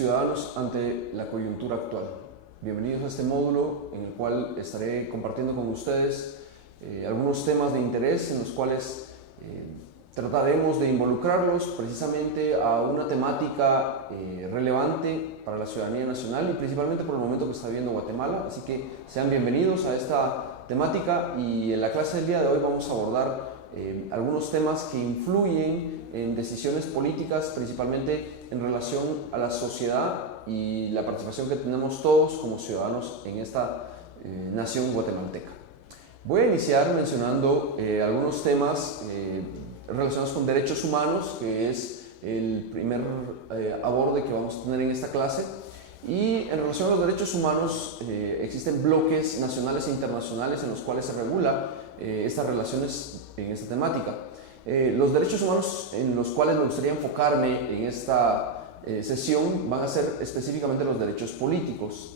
ciudadanos ante la coyuntura actual. Bienvenidos a este módulo en el cual estaré compartiendo con ustedes algunos temas de interés en los cuales trataremos de involucrarlos precisamente a una temática relevante para la ciudadanía nacional y principalmente por el momento que está viviendo Guatemala. Así que sean bienvenidos a esta temática y en la clase del día de hoy vamos a abordar algunos temas que influyen en decisiones políticas, principalmente en relación a la sociedad y la participación que tenemos todos como ciudadanos en esta nación guatemalteca. Voy a iniciar mencionando algunos temas relacionados con derechos humanos, que es el primer aborde que vamos a tener en esta clase. Y en relación a los derechos humanos, existen bloques nacionales e internacionales en los cuales se regula estas relaciones en esta temática. Los derechos humanos en los cuales me gustaría enfocarme en esta sesión van a ser específicamente los derechos políticos.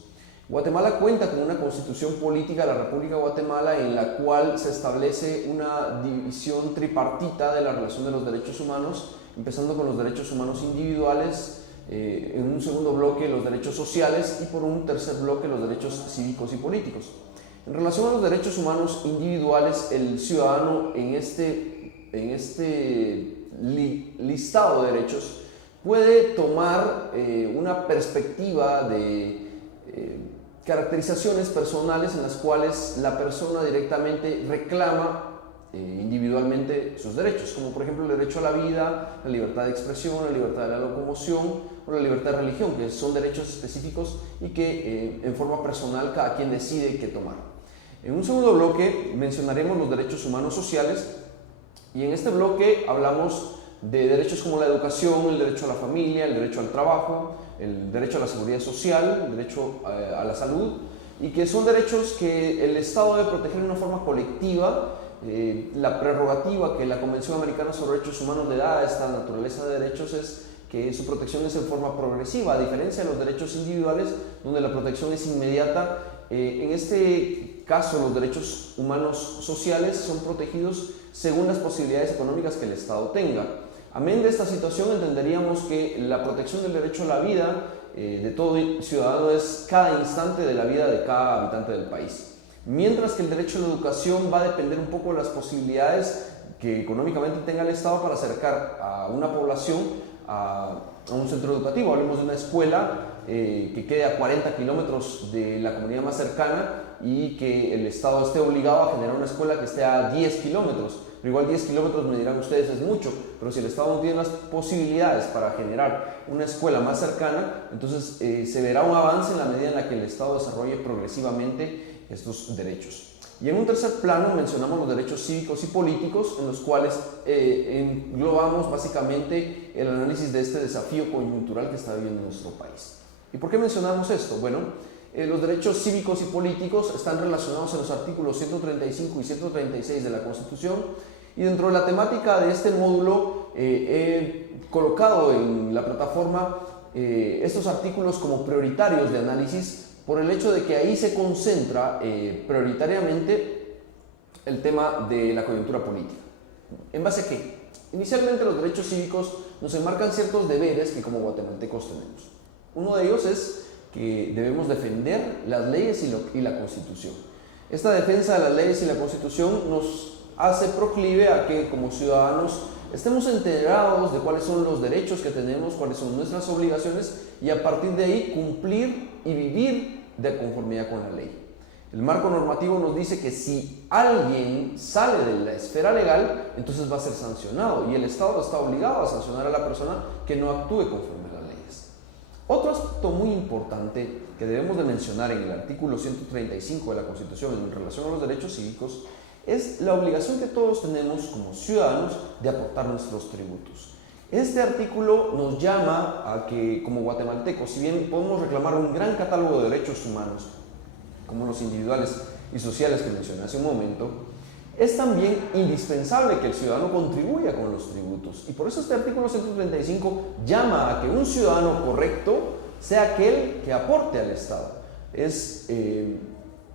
Guatemala cuenta con una constitución política, la República de Guatemala, en la cual se establece una división tripartita de la relación de los derechos humanos, empezando con los derechos humanos individuales, en un segundo bloque los derechos sociales y por un tercer bloque los derechos cívicos y políticos. En relación a los derechos humanos individuales, el ciudadano en este listado de derechos puede tomar una perspectiva de caracterizaciones personales en las cuales la persona directamente reclama individualmente sus derechos, como por ejemplo el derecho a la vida, la libertad de expresión, la libertad de la locomoción o la libertad de religión, que son derechos específicos y que en forma personal cada quien decide qué tomar. En un segundo bloque mencionaremos los derechos humanos sociales y en este bloque hablamos de derechos como la educación, el derecho a la familia, el derecho al trabajo, el derecho a la seguridad social, el derecho a la salud, y que son derechos que el Estado debe proteger de una forma colectiva. La prerrogativa que la Convención Americana sobre Derechos Humanos le da a esta naturaleza de derechos es que su protección es en forma progresiva, a diferencia de los derechos individuales, donde la protección es inmediata. En este caso, los derechos humanos sociales son protegidos según las posibilidades económicas que el Estado tenga. Amén de esta situación, entenderíamos que la protección del derecho a la vida de todo ciudadano es cada instante de la vida de cada habitante del país. Mientras que el derecho a la educación va a depender un poco de las posibilidades que económicamente tenga el Estado para acercar a una población a un centro educativo. Hablemos de una escuela que quede a 40 kilómetros de la comunidad más cercana y que el Estado esté obligado a generar una escuela que esté a 10 kilómetros. Pero igual 10 kilómetros me dirán ustedes es mucho, pero si el Estado no tiene las posibilidades para generar una escuela más cercana, entonces se verá un avance en la medida en la que el Estado desarrolle progresivamente estos derechos. Y en un tercer plano mencionamos los derechos cívicos y políticos, en los cuales englobamos básicamente el análisis de este desafío coyuntural que está viviendo nuestro país. ¿Y por qué mencionamos esto? Bueno, los derechos cívicos y políticos están relacionados en los artículos 135 y 136 de la Constitución, y dentro de la temática de este módulo he colocado en la plataforma estos artículos como prioritarios de análisis por el hecho de que ahí se concentra prioritariamente el tema de la coyuntura política. ¿En base a qué? Inicialmente los derechos cívicos nos enmarcan ciertos deberes que como guatemaltecos tenemos. Uno de ellos es que debemos defender las leyes y la Constitución. Esta defensa de las leyes y la Constitución nos hace proclive a que como ciudadanos estemos enterados de cuáles son los derechos que tenemos, cuáles son nuestras obligaciones y a partir de ahí cumplir y vivir de conformidad con la ley. El marco normativo nos dice que si alguien sale de la esfera legal, entonces va a ser sancionado y el Estado está obligado a sancionar a la persona que no actúe conforme a las leyes. Otro aspecto muy importante que debemos de mencionar en el artículo 135 de la Constitución en relación a los derechos cívicos es la obligación que todos tenemos como ciudadanos de aportar nuestros tributos. Este artículo nos llama a que como guatemaltecos, si bien podemos reclamar un gran catálogo de derechos humanos, como los individuales y sociales que mencioné hace un momento, es también indispensable que el ciudadano contribuya con los tributos. Y por eso este artículo 135 llama a que un ciudadano correcto sea aquel que aporte al Estado. Es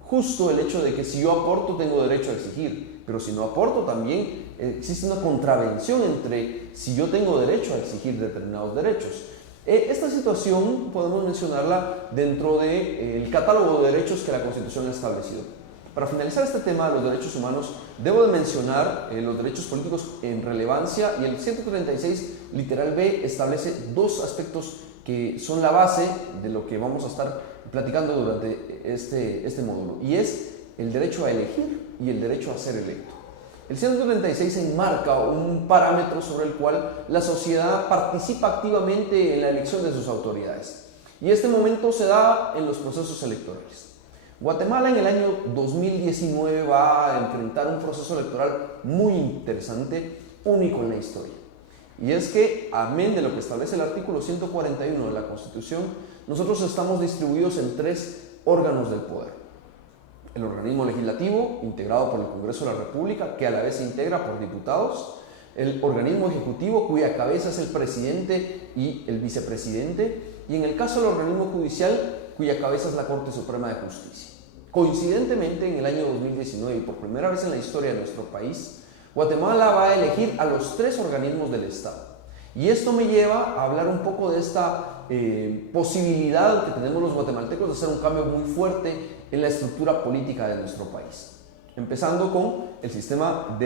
justo el hecho de que si yo aporto tengo derecho a exigir, pero si no aporto también existe una contravención entre si yo tengo derecho a exigir determinados derechos. Esta situación podemos mencionarla dentro del catálogo de derechos que la Constitución ha establecido. Para finalizar este tema de los derechos humanos, debo de mencionar los derechos políticos en relevancia, y el 136 literal B establece dos aspectos que son la base de lo que vamos a estar platicando durante este módulo, y es el derecho a elegir y el derecho a ser electo. El 136 enmarca un parámetro sobre el cual la sociedad participa activamente en la elección de sus autoridades, y este momento se da en los procesos electorales. Guatemala en el año 2019 va a enfrentar un proceso electoral muy interesante, único en la historia. Y es que, amén de lo que establece el artículo 141 de la Constitución, nosotros estamos distribuidos en tres órganos del poder. El organismo legislativo, integrado por el Congreso de la República, que a la vez se integra por diputados. El organismo ejecutivo, cuya cabeza es el presidente y el vicepresidente. Y en el caso del organismo judicial, cuya cabeza es la Corte Suprema de Justicia. Coincidentemente, en el año 2019, y por primera vez en la historia de nuestro país, Guatemala va a elegir a los tres organismos del Estado. Y esto me lleva a hablar un poco de esta posibilidad que tenemos los guatemaltecos de hacer un cambio muy fuerte en la estructura política de nuestro país. Empezando con el sistema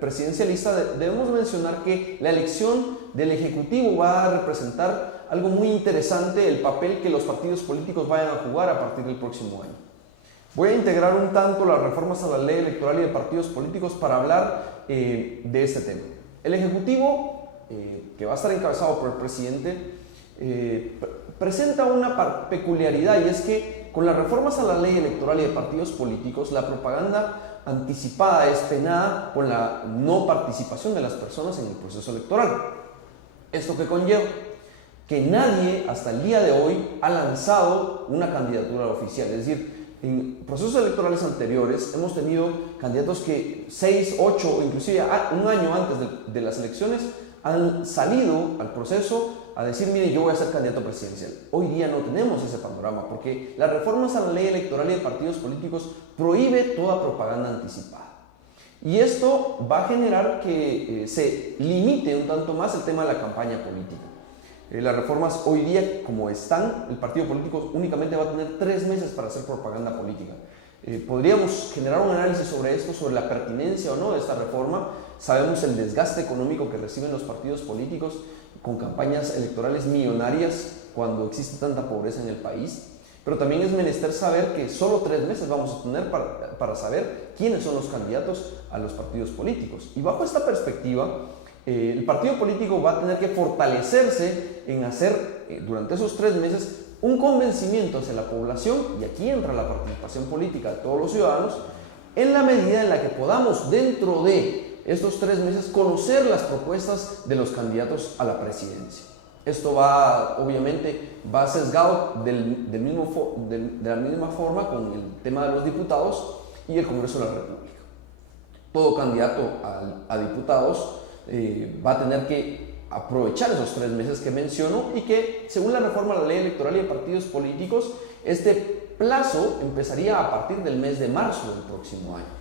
presidencialista, debemos mencionar que la elección del Ejecutivo va a representar algo muy interesante, el papel que los partidos políticos vayan a jugar a partir del próximo año. Voy a integrar un tanto las reformas a la ley electoral y de partidos políticos para hablar de este tema. El Ejecutivo, que va a estar encabezado por el presidente, presenta una peculiaridad, y es que con las reformas a la ley electoral y de partidos políticos, la propaganda anticipada es penada con la no participación de las personas en el proceso electoral. ¿Esto qué conlleva? Que nadie hasta el día de hoy ha lanzado una candidatura oficial. Es decir, en procesos electorales anteriores hemos tenido candidatos que 6, 8 o inclusive un año antes de las elecciones han salido al proceso a decir, mire, yo voy a ser candidato presidencial. Hoy día no tenemos ese panorama porque las reformas a la ley electoral y de partidos políticos prohíbe toda propaganda anticipada. Y esto va a generar que se limite un tanto más el tema de la campaña política. Las reformas hoy día, como están, el partido político únicamente va a tener 3 meses para hacer propaganda política. Podríamos generar un análisis sobre esto, sobre la pertinencia o no de esta reforma. Sabemos el desgaste económico que reciben los partidos políticos con campañas electorales millonarias cuando existe tanta pobreza en el país. Pero también es menester saber que solo 3 meses vamos a tener para saber quiénes son los candidatos a los partidos políticos. Y bajo esta perspectiva, el partido político va a tener que fortalecerse en hacer durante esos 3 meses un convencimiento hacia la población, y aquí entra la participación política de todos los ciudadanos, en la medida en la que podamos dentro de estos 3 meses conocer las propuestas de los candidatos a la presidencia. Esto obviamente va sesgado de la misma forma con el tema de los diputados y el Congreso de la República. Todo candidato a diputados va a tener que aprovechar esos 3 meses que menciono, y que según la reforma de la ley electoral y de partidos políticos, este plazo empezaría a partir del mes de marzo del próximo año.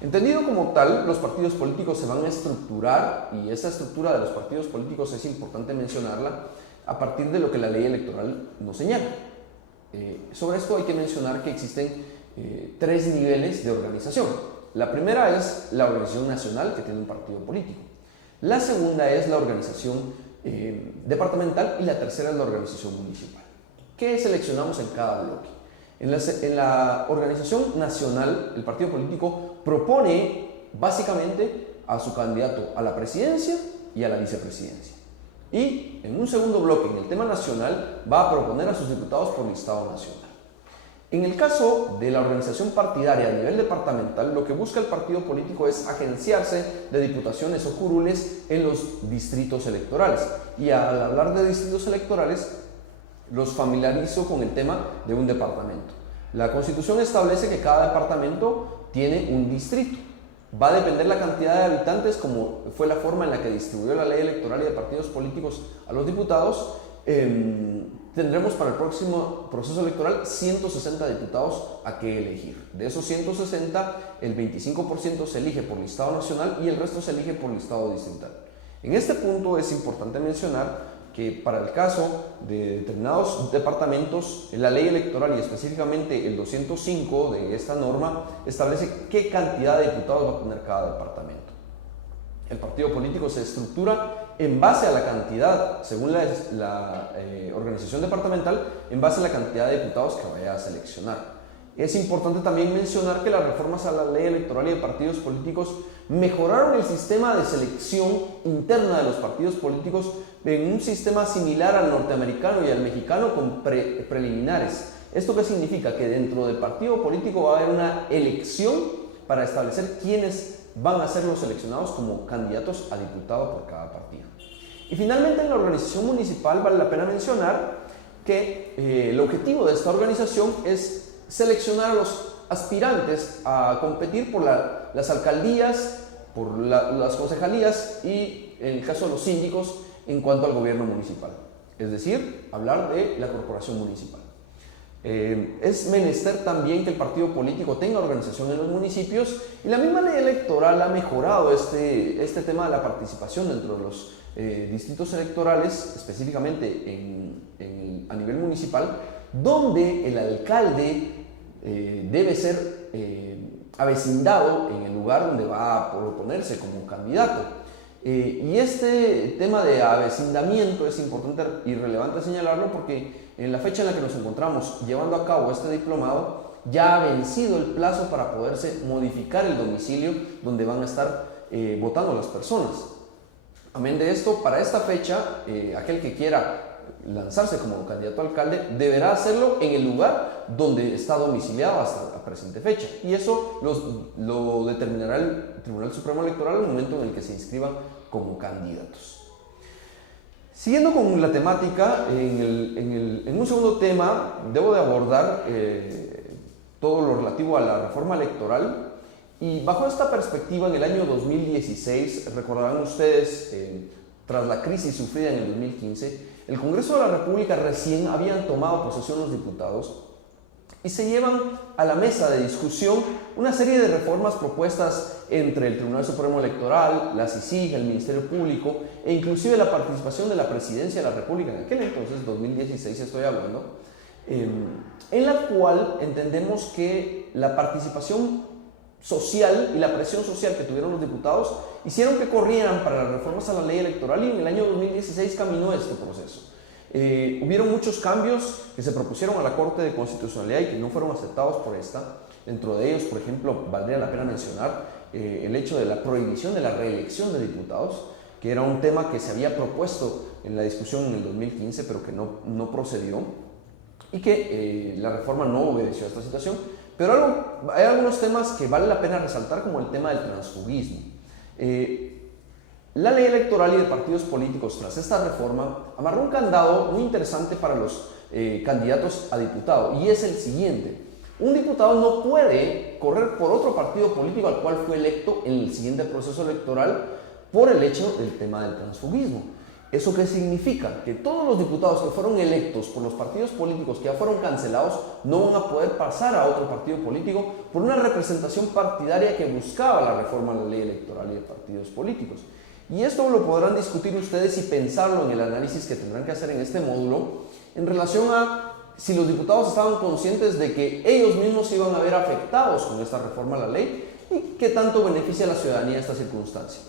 Entendido como tal, los partidos políticos se van a estructurar, y esa estructura de los partidos políticos es importante mencionarla a partir de lo que la ley electoral nos señala. Sobre esto hay que mencionar que existen 3 niveles de organización. La primera es la organización nacional, que tiene un partido político. La segunda es la organización departamental, y la tercera es la organización municipal. ¿Qué seleccionamos en cada bloque? En la organización nacional, el partido político propone básicamente a su candidato a la presidencia y a la vicepresidencia. Y en un segundo bloque, en el tema nacional, va a proponer a sus diputados por listado nacional. En el caso de la organización partidaria a nivel departamental, lo que busca el partido político es agenciarse de diputaciones o curules en los distritos electorales. Y al hablar de distritos electorales, los familiarizo con el tema de un departamento. La Constitución establece que cada departamento tiene un distrito. Va a depender la cantidad de habitantes, como fue la forma en la que distribuyó la ley electoral y de partidos políticos a los diputados. Tendremos para el próximo proceso electoral 160 diputados a que elegir. De esos 160, el 25% se elige por listado nacional y el resto se elige por listado distrital. En este punto es importante mencionar que para el caso de determinados departamentos, la ley electoral y específicamente el 205 de esta norma establece qué cantidad de diputados va a tener cada departamento. El partido político se estructura en base a la cantidad, según la organización departamental, en base a la cantidad de diputados que vaya a seleccionar. Es importante también mencionar que las reformas a la ley electoral y de partidos políticos mejoraron el sistema de selección interna de los partidos políticos en un sistema similar al norteamericano y al mexicano con preliminares. ¿Esto qué significa? Que dentro del partido político va a haber una elección para establecer quiénes van a ser los seleccionados como candidatos a diputado por cada partido. Y finalmente, en la organización municipal vale la pena mencionar que el objetivo de esta organización es seleccionar a los aspirantes a competir por las alcaldías, por las concejalías y, en el caso de los síndicos, en cuanto al gobierno municipal. Es decir, hablar de la corporación municipal. Es menester también que el partido político tenga organización en los municipios, y la misma ley electoral ha mejorado este tema de la participación dentro de los distritos electorales, específicamente a nivel municipal, donde el alcalde debe ser avecindado en el lugar donde va a proponerse como candidato. Y este tema de avecindamiento es importante y relevante señalarlo porque en la fecha en la que nos encontramos llevando a cabo este diplomado ya ha vencido el plazo para poderse modificar el domicilio donde van a estar votando las personas. Amén de esto, para esta fecha, aquel que quiera lanzarse como candidato a alcalde deberá hacerlo en el lugar donde está domiciliado hasta la presente fecha, y eso lo determinará el Tribunal Supremo Electoral al momento en el que se inscriban como candidatos. Siguiendo con la temática, en un segundo tema debo de abordar todo lo relativo a la reforma electoral, y bajo esta perspectiva, en el año 2016, recordarán ustedes, tras la crisis sufrida en el 2015, el Congreso de la República recién habían tomado posesión los diputados y se llevan a la mesa de discusión una serie de reformas propuestas entre el Tribunal Supremo Electoral, la CICIG, el Ministerio Público e inclusive la participación de la Presidencia de la República, en aquel entonces, 2016 estoy hablando, en la cual entendemos que la participación social y la presión social que tuvieron los diputados hicieron que corrieran para las reformas a la ley electoral, y en el año 2016 caminó este proceso. Hubieron muchos cambios que se propusieron a la Corte de Constitucionalidad y que no fueron aceptados por esta. Dentro de ellos, por ejemplo, valdría la pena mencionar el hecho de la prohibición de la reelección de diputados, que era un tema que se había propuesto en la discusión en el 2015, pero que no procedió, y que la reforma no obedeció a esta situación. Pero hay algunos temas que vale la pena resaltar, como el tema del transfugismo. La ley electoral y de partidos políticos, tras esta reforma, amarró un candado muy interesante para los candidatos a diputado, y es el siguiente: un diputado no puede correr por otro partido político al cual fue electo en el siguiente proceso electoral por el hecho del tema del transfugismo. ¿Eso qué significa? Que todos los diputados que fueron electos por los partidos políticos que ya fueron cancelados no van a poder pasar a otro partido político por una representación partidaria que buscaba la reforma a la ley electoral y de partidos políticos. Y esto lo podrán discutir ustedes y pensarlo en el análisis que tendrán que hacer en este módulo en relación a si los diputados estaban conscientes de que ellos mismos se iban a ver afectados con esta reforma a la ley y qué tanto beneficia a la ciudadanía esta circunstancia.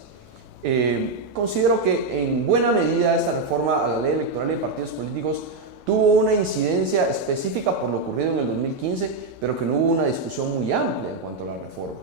Considero que en buena medida esta reforma a la ley electoral y de partidos políticos tuvo una incidencia específica por lo ocurrido en el 2015, pero que no hubo una discusión muy amplia en cuanto a la reforma.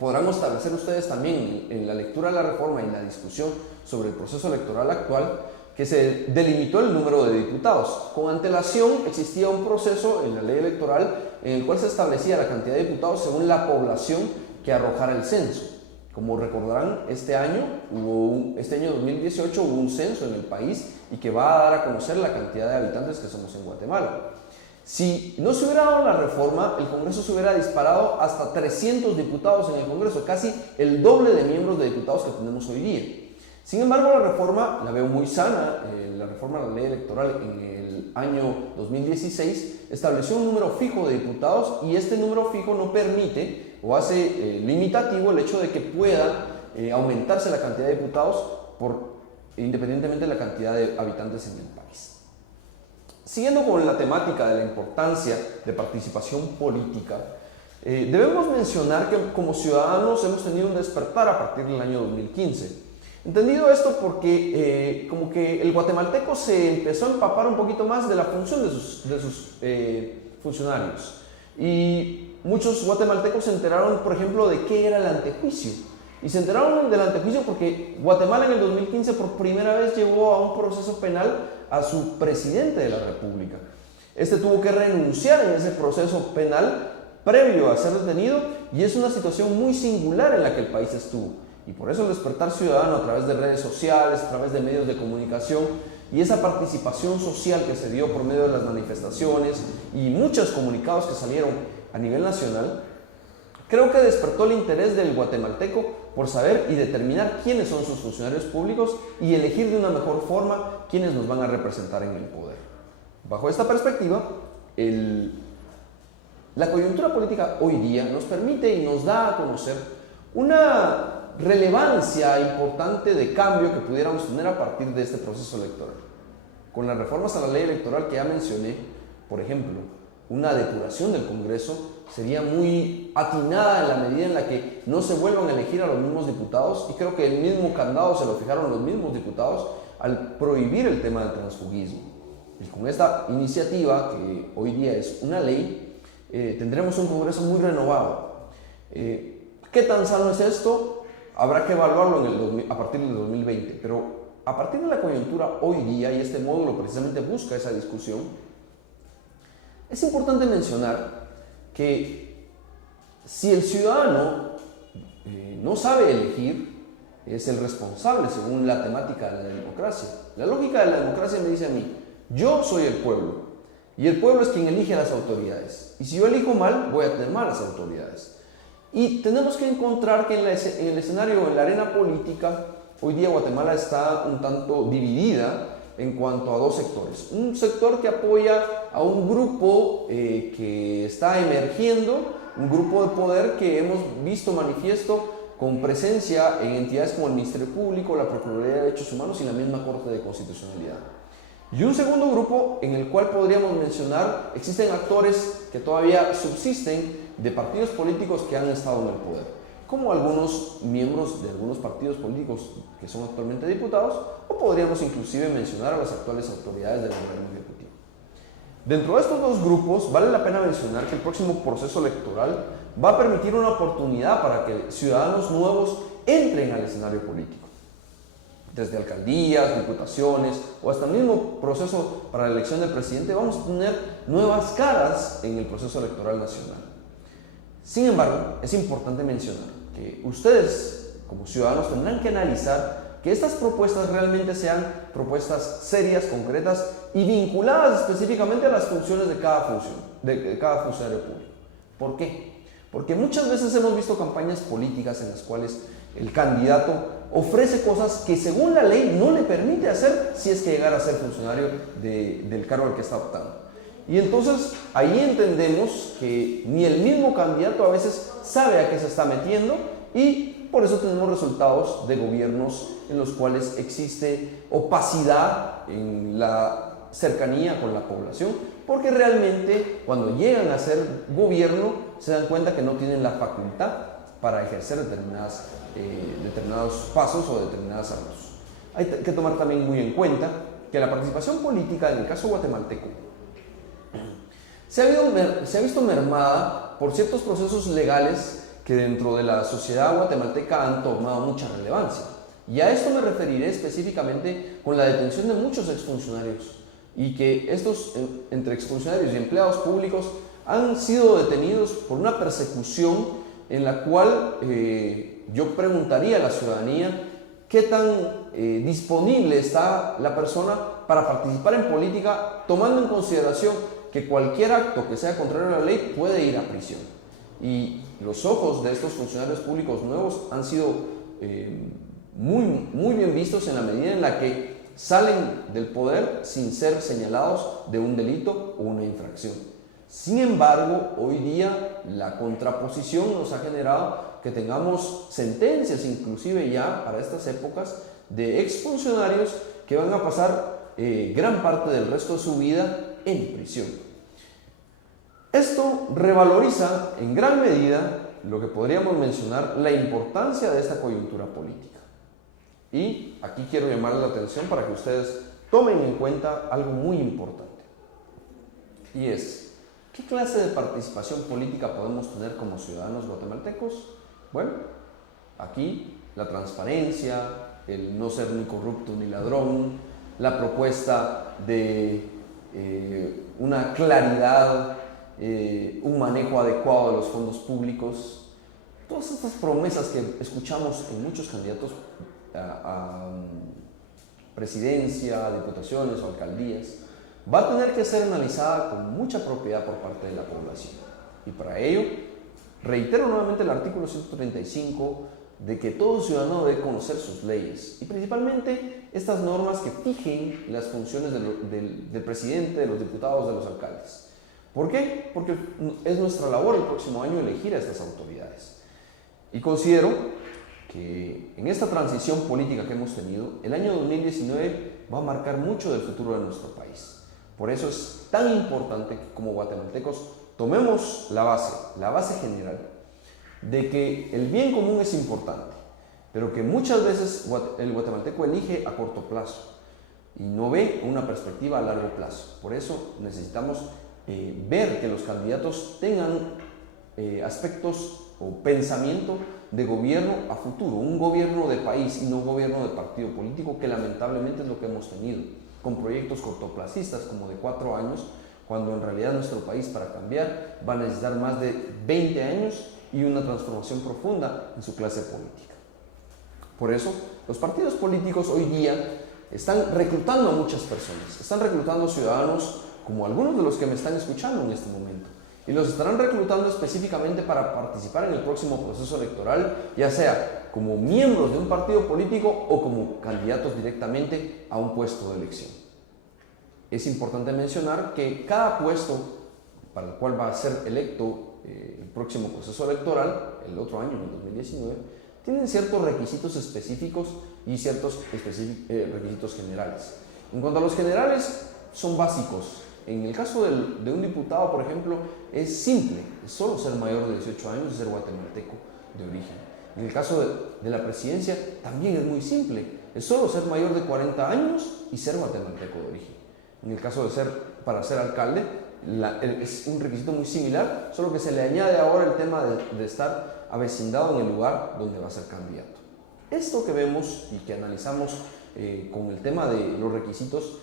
Podrán establecer ustedes también en la lectura de la reforma y en la discusión sobre el proceso electoral actual que se delimitó el número de diputados. Con antelación existía un proceso en la ley electoral en el cual se establecía la cantidad de diputados según la población que arrojara el censo. Como recordarán, este año 2018 hubo un censo en el país y que va a dar a conocer la cantidad de habitantes que somos en Guatemala. Si no se hubiera dado la reforma, el Congreso se hubiera disparado hasta 300 diputados en el Congreso, casi el doble de miembros de diputados que tenemos hoy día. Sin embargo, la reforma la veo muy sana. La reforma a la ley electoral en el año 2016 estableció un número fijo de diputados, y este número fijo no permite o hace limitativo el hecho de que pueda aumentarse la cantidad de diputados por independientemente de la cantidad de habitantes en el país. Siguiendo con la temática de la importancia de participación política, debemos mencionar que como ciudadanos hemos tenido un despertar a partir del año 2015. Entendido esto porque como que el guatemalteco se empezó a empapar un poquito más de la función de sus funcionarios. Y muchos guatemaltecos se enteraron, por ejemplo, de qué era el antejuicio. Y se enteraron del antejuicio porque Guatemala en el 2015 por primera vez llevó a un proceso penal a su presidente de la República. Este tuvo que renunciar en ese proceso penal previo a ser detenido y es una situación muy singular en la que el país estuvo. Y por eso el despertar ciudadano a través de redes sociales, a través de medios de comunicación y esa participación social que se dio por medio de las manifestaciones y muchos comunicados que salieron a nivel nacional, creo que despertó el interés del guatemalteco por saber y determinar quiénes son sus funcionarios públicos y elegir de una mejor forma quiénes nos van a representar en el poder. Bajo esta perspectiva, la coyuntura política hoy día nos permite y nos da a conocer una relevancia importante de cambio que pudiéramos tener a partir de este proceso electoral. Con las reformas a la ley electoral que ya mencioné, por ejemplo, una depuración del Congreso sería muy atinada en la medida en la que no se vuelvan a elegir a los mismos diputados, y creo que el mismo candado se lo fijaron los mismos diputados al prohibir el tema del transfugismo. Y con esta iniciativa, que hoy día es una ley, tendremos un Congreso muy renovado. ¿Qué tan sano es esto? Habrá que evaluarlo a partir del 2020, pero a partir de la coyuntura hoy día, y este módulo precisamente busca esa discusión, es importante mencionar que si el ciudadano no sabe elegir, es el responsable según la temática de la democracia. La lógica de la democracia me dice a mí, yo soy el pueblo, y el pueblo es quien elige a las autoridades. Y si yo elijo mal, voy a tener malas autoridades. Y tenemos que encontrar que en el escenario, en la arena política, hoy día Guatemala está un tanto dividida en cuanto a dos sectores. Un sector que apoya a un grupo que está emergiendo, un grupo de poder que hemos visto manifiesto con presencia en entidades como el Ministerio Público, la Procuraduría de Derechos Humanos y la misma Corte de Constitucionalidad. Y un segundo grupo en el cual podríamos mencionar, existen actores que todavía subsisten de partidos políticos que han estado en el poder, como algunos miembros de algunos partidos políticos que son actualmente diputados, o podríamos inclusive mencionar a las actuales autoridades del gobierno ejecutivo. Dentro de estos dos grupos, vale la pena mencionar que el próximo proceso electoral va a permitir una oportunidad para que ciudadanos nuevos entren al escenario político. Desde alcaldías, diputaciones o hasta el mismo proceso para la elección del presidente, vamos a tener nuevas caras en el proceso electoral nacional. Sin embargo, es importante mencionar que ustedes, como ciudadanos, tendrán que analizar que estas propuestas realmente sean propuestas serias, concretas y vinculadas específicamente a las funciones de cada funcionario público. ¿Por qué? Porque muchas veces hemos visto campañas políticas en las cuales el candidato ofrece cosas que según la ley no le permite hacer si es que llegara a ser funcionario del cargo al que está optando. Y entonces ahí entendemos que ni el mismo candidato a veces sabe a qué se está metiendo y por eso tenemos resultados de gobiernos en los cuales existe opacidad en la cercanía con la población, porque realmente cuando llegan a ser gobierno se dan cuenta que no tienen la facultad para ejercer determinados pasos o determinadas armas. Hay que tomar también muy en cuenta que la participación política, en el caso guatemalteco, se ha visto mermada por ciertos procesos legales que dentro de la sociedad guatemalteca han tomado mucha relevancia. Y a esto me referiré específicamente con la detención de muchos exfuncionarios y que estos, entre exfuncionarios y empleados públicos, han sido detenidos por una persecución en la cual yo preguntaría a la ciudadanía qué tan disponible está la persona para participar en política, tomando en consideración que cualquier acto que sea contrario a la ley puede ir a prisión. Y los ojos de estos funcionarios públicos nuevos han sido muy bien vistos en la medida en la que salen del poder sin ser señalados de un delito o una infracción. Sin embargo, hoy día la contraposición nos ha generado que tengamos sentencias inclusive ya para estas épocas de exfuncionarios que van a pasar gran parte del resto de su vida en prisión. Esto revaloriza en gran medida lo que podríamos mencionar la importancia de esta coyuntura política. Y aquí quiero llamarles la atención para que ustedes tomen en cuenta algo muy importante. Y es, ¿qué clase de participación política podemos tener como ciudadanos guatemaltecos? Bueno, aquí la transparencia, el no ser ni corrupto ni ladrón, la propuesta de una claridad, un manejo adecuado de los fondos públicos, todas estas promesas que escuchamos en muchos candidatos a presidencia, diputaciones o alcaldías, va a tener que ser analizada con mucha propiedad por parte de la población. Y para ello, reitero nuevamente el artículo 135 de que todo ciudadano debe conocer sus leyes y principalmente estas normas que fijen las funciones del presidente, de los diputados, de los alcaldes. ¿Por qué? Porque es nuestra labor el próximo año elegir a estas autoridades. Y considero que en esta transición política que hemos tenido, el año 2019 va a marcar mucho del futuro de nuestro país. Por eso es tan importante que como guatemaltecos tomemos la base general de que el bien común es importante, pero que muchas veces el guatemalteco elige a corto plazo y no ve una perspectiva a largo plazo. Por eso necesitamos ver que los candidatos tengan aspectos o pensamiento de gobierno a futuro, un gobierno de país y no un gobierno de partido político, que lamentablemente es lo que hemos tenido, con proyectos cortoplacistas como de 4 años, cuando en realidad nuestro país para cambiar va a necesitar más de 20 años y una transformación profunda en su clase política. Por eso, los partidos políticos hoy día están reclutando a muchas personas, están reclutando ciudadanos como algunos de los que me están escuchando en este momento, y los estarán reclutando específicamente para participar en el próximo proceso electoral, ya sea como miembros de un partido político o como candidatos directamente a un puesto de elección. Es importante mencionar que cada puesto para el cual va a ser electo el próximo proceso electoral, el otro año, en el 2019, tienen ciertos requisitos específicos y ciertos requisitos generales. En cuanto a los generales, son básicos. En el caso de un diputado, por ejemplo, es simple, es solo ser mayor de 18 años y ser guatemalteco de origen. En el caso de la presidencia, también es muy simple, es solo ser mayor de 40 años y ser guatemalteco de origen. En el caso para ser alcalde, es un requisito muy similar, solo que se le añade ahora el tema de estar avecindado en el lugar donde va a ser candidato. Esto que vemos y que analizamos con el tema de los requisitos,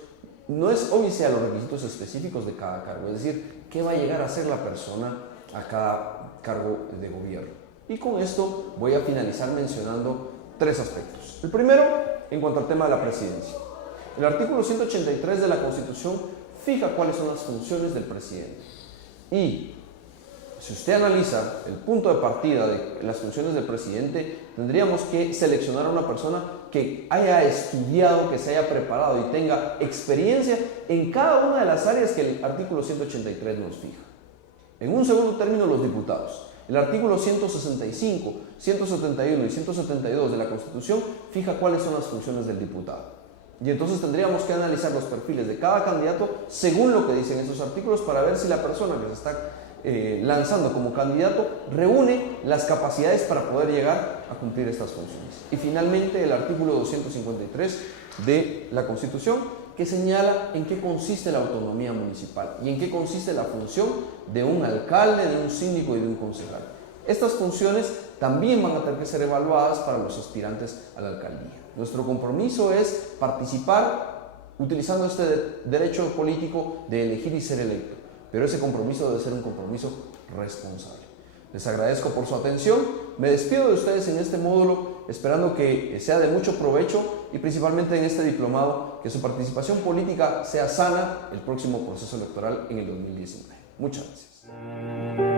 no es obvio a los requisitos específicos de cada cargo, es decir, qué va a llegar a ser la persona a cada cargo de gobierno. Y con esto voy a finalizar mencionando 3 aspectos. El primero, en cuanto al tema de la presidencia. El artículo 183 de la Constitución fija cuáles son las funciones del presidente. Y si usted analiza el punto de partida de las funciones del presidente, tendríamos que seleccionar a una persona que haya estudiado, que se haya preparado y tenga experiencia en cada una de las áreas que el artículo 183 nos fija. En un segundo término, los diputados. El artículo 165, 171 y 172 de la Constitución fija cuáles son las funciones del diputado. Y entonces tendríamos que analizar los perfiles de cada candidato según lo que dicen esos artículos para ver si la persona que se está lanzando como candidato reúne las capacidades para poder llegar a cumplir estas funciones. Y finalmente el artículo 253 de la Constitución, que señala en qué consiste la autonomía municipal y en qué consiste la función de un alcalde, de un síndico y de un concejal. Estas funciones también van a tener que ser evaluadas para los aspirantes a la alcaldía. Nuestro compromiso es participar utilizando este derecho político de elegir y ser electo, pero ese compromiso debe ser un compromiso responsable. Les agradezco por su atención, me despido de ustedes en este módulo esperando que sea de mucho provecho y principalmente en este diplomado, que su participación política sea sana el próximo proceso electoral en el 2019. Muchas gracias.